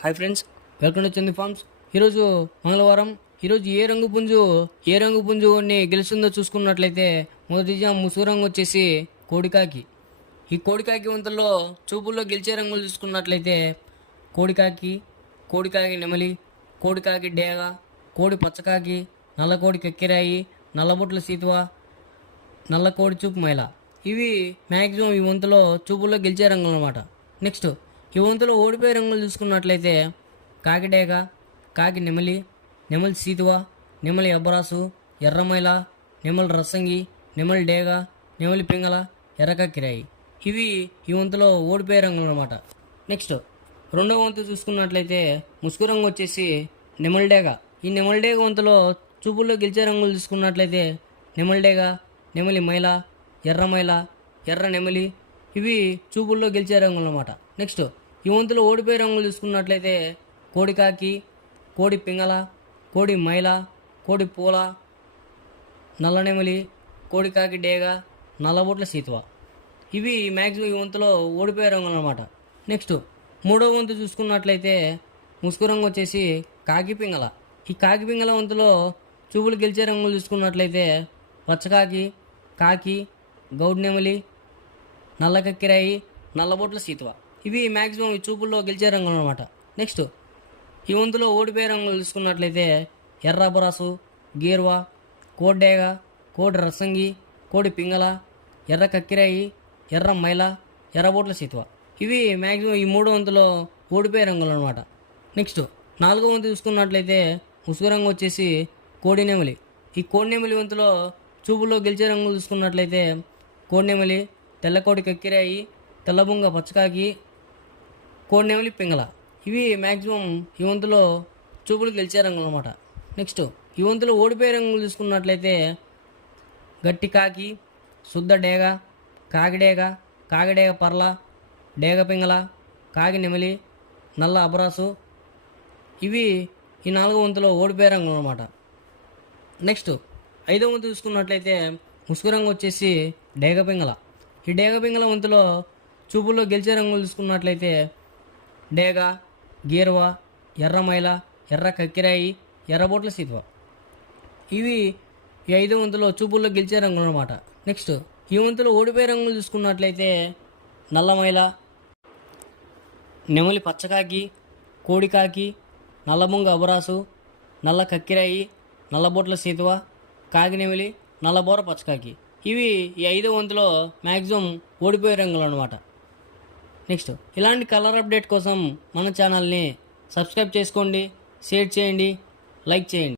Hi friends, welcome to Chandu farms. ఈరోజు మంగళవారం. ఈరోజు ఏ రంగు పుంజుని గెలుస్తుందో చూసుకున్నట్లయితే మొదటిగా ముసుగు రంగు వచ్చేసి కోడికాకి. ఈ కోడికాకి వంతుల్లో చూపుల్లో గెలిచే రంగులు చూసుకున్నట్లయితే కోడికాకి, కోడికాకి నెమలి, కోడికాకి డేగ, కోడి పచ్చకాకి, నల్లకోడి కక్కిరాయి, నల్లబొట్ల సీతువ, నల్ల కోడి చూపు మైల. ఇవి మ్యాక్సిమం ఈ వంతులో చూపుల్లో గెలిచే రంగులు అనమాట. నెక్స్ట్ ఈ వంతులో ఓడిపోయే రంగులు చూసుకున్నట్లయితే కాకిడేగ, కాకి నెమలి, నెమలి సీతువ, నెమలి అబ్బరాసు, ఎర్రమైల, నెమలి రసంగి, నెమలి డేగ, నెమలి పింగళ, ఎర్రకక్కిరాయి. ఇవి ఈ వంతులో ఓడిపోయే రంగులు అనమాట. నెక్స్ట్ రెండవ వంతు చూసుకున్నట్లయితే ముసుగు రంగు వచ్చేసి నెమలి డేగ. ఈ నెమలి డేగ వంతులో చూపుల్లో గెలిచే రంగులు చూసుకున్నట్లయితే నెమలి డేగ, నెమలి మైల, ఎర్రమైల, ఎర్ర నెమలి. ఇవి చూపుల్లో గెలిచే రంగులు అనమాట. నెక్స్ట్ ఈ వంతులో ఓడిపోయే రంగులు చూసుకున్నట్లయితే కోడికాకి, కోడి పింగళ, కోడి మైల, కోడి పూల, నల్ల నెమలి, కోడికాకి డేగ, నల్లబొట్ల సీతువ. ఇవి మ్యాక్సిమం ఈ వంతులో ఓడిపోయే రంగులు అనమాట. నెక్స్ట్ మూడవ వంతు చూసుకున్నట్లయితే ముసుగు రంగు వచ్చేసి కాకి పింగళ. ఈ కాకి పింగళ వంతులో చూపులు గెలిచే రంగులు చూసుకున్నట్లయితే పచ్చకాకి, కాకి, గౌడ్ నెమలి, నల్ల కక్కిరాయి, నల్లబొట్ల సీతువ. ఇవి మ్యాక్సిమం ఈ చూపుల్లో గెలిచే రంగులు అనమాట. నెక్స్ట్ ఈ వంతులో ఓడిపోయే రంగులు చూసుకున్నట్లయితే ఎర్ర అబరాసు, గీర్వా, కోడ్డేగ, కోడి రసంగి, కోడి పింగళ, ఎర్ర కక్కిరాయి, ఎర్ర మైల, ఎర్రబొట్ల సీతువ. ఇవి మ్యాక్సిమం ఈ మూడు వంతులో ఓడిపోయే రంగులు అనమాట. నెక్స్ట్ నాలుగో వంతు చూసుకున్నట్లయితే ముసుగు రంగు వచ్చేసి కోడి నెమలి. ఈ కోడి నెమలి వంతులో చూపుల్లో గెలిచే రంగులు చూసుకున్నట్లయితే కోడి నెమలి, తెల్లకోడి కక్కిరాయి, తెల్లబొంగ పచ్చకాకి, కోడి నెమలి పింగళ. ఇవి మ్యాక్సిమం ఈ వంతులో చూపులు గెలిచే రంగులు అనమాట. నెక్స్ట్ ఈ వంతులో ఓడిపోయే రంగులు చూసుకున్నట్లయితే గట్టి కాకి, శుద్ధ డేగ, కాకిడేగ, కాకిడేగ పర్ల, డేగ పింగళ, కాకి నెమలి, నల్ల అబరాసు. ఇవి ఈ నాలుగో వంతులో ఓడిపోయే రంగులు అనమాట. నెక్స్ట్ ఐదో వంతు చూసుకున్నట్లయితే ముసుగు రంగు వచ్చేసి డేగ పింగళ. ఈ డేగ పింగళ వంతులో చూపుల్లో గెలిచే రంగులు చూసుకున్నట్లయితే డేగ, గీర్వా, ఎర్రమైల, ఎర్ర కక్కిరాయి, ఎర్రబొట్ల సీతువ. ఇవి ఈ ఐదో వంతులో చూపుల్లో గెలిచే రంగులు అనమాట. నెక్స్ట్ ఈ వంతులో ఓడిపోయే రంగులు చూసుకున్నట్లయితే నల్లమైల, నెమలి పచ్చకాకి, కోడికాకి, నల్లబొంగ అబరాసు, నల్ల కక్కిరాయి, నల్లబొట్ల సీతువ, కాకి నెమలి, నల్లబోర పచ్చకాకి. ఇవి ఈ ఐదో వంతులో మ్యాక్సిమం ఓడిపోయే రంగులు అనమాట. నెక్స్ట్ ఇలాంటి కలర్ అప్డేట్ కోసం మన ఛానల్ని సబ్స్క్రైబ్ చేసుకోండి, షేర్ చేయండి, లైక్ చేయండి.